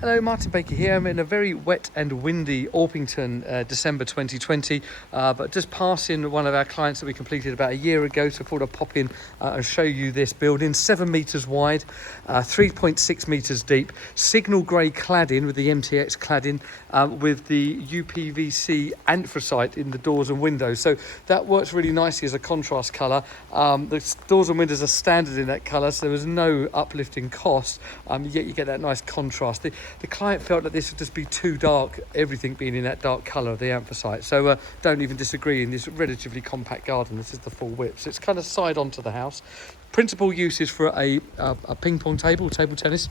Hello, Martin Baker here. I'm in a very wet and windy Orpington, December 2020, but just passing one of our clients that we completed about a year ago, so I thought I'd pop in and show you this building. 7 metres wide, 3.6 metres deep, signal grey cladding with the MTX cladding, with the UPVC anthracite in the doors and windows. So that works really nicely as a contrast colour. The doors and windows are standard in that colour, so there was no uplifting cost, yet you get that nice contrast. The client felt that this would just be too dark, everything being in that dark colour of the anthracite. So don't even disagree, in this relatively compact garden. This is the full width. So it's kind of side onto the house. Principal use is for a ping pong table tennis.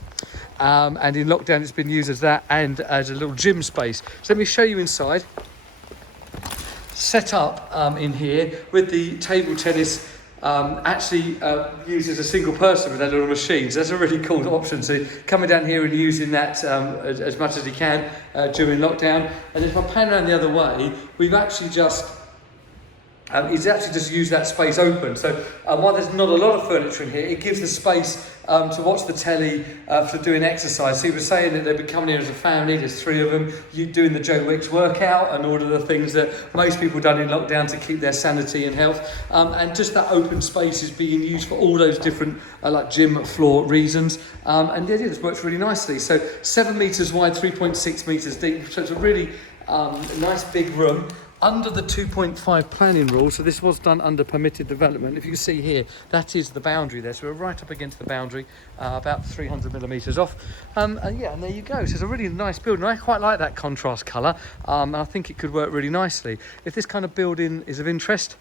And in lockdown it's been used as that and as a little gym space. So let me show you inside. Set up in here with the table tennis actually used as a single person with that little machine. So that's a really cool option. So coming down here and using that as much as you can during lockdown. And if I pan around the other way, we've actually just used that space open. So while there's not a lot of furniture in here, it gives the space to watch the telly, for doing exercise. So he was saying that they've been coming here as a family, there's 3 of them, you doing the Joe Wicks workout and all of the things that most people done in lockdown to keep their sanity and health. And just that open space is being used for all those different like gym floor reasons. And yeah, this works really nicely. So 7 metres wide, 3.6 metres deep. So it's a really nice big room. Under the 2.5 planning rule, so this was done under permitted development. If you can see here, that is the boundary there. So we're right up against the boundary, about 300 millimetres off. And yeah, and there you go. So it's a really nice building. I quite like that contrast colour. And I think it could work really nicely. If this kind of building is of interest,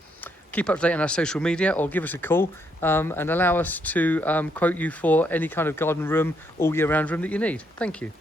keep up to date on our social media or give us a call and allow us to quote you for any kind of garden room, all year round room that you need. Thank you.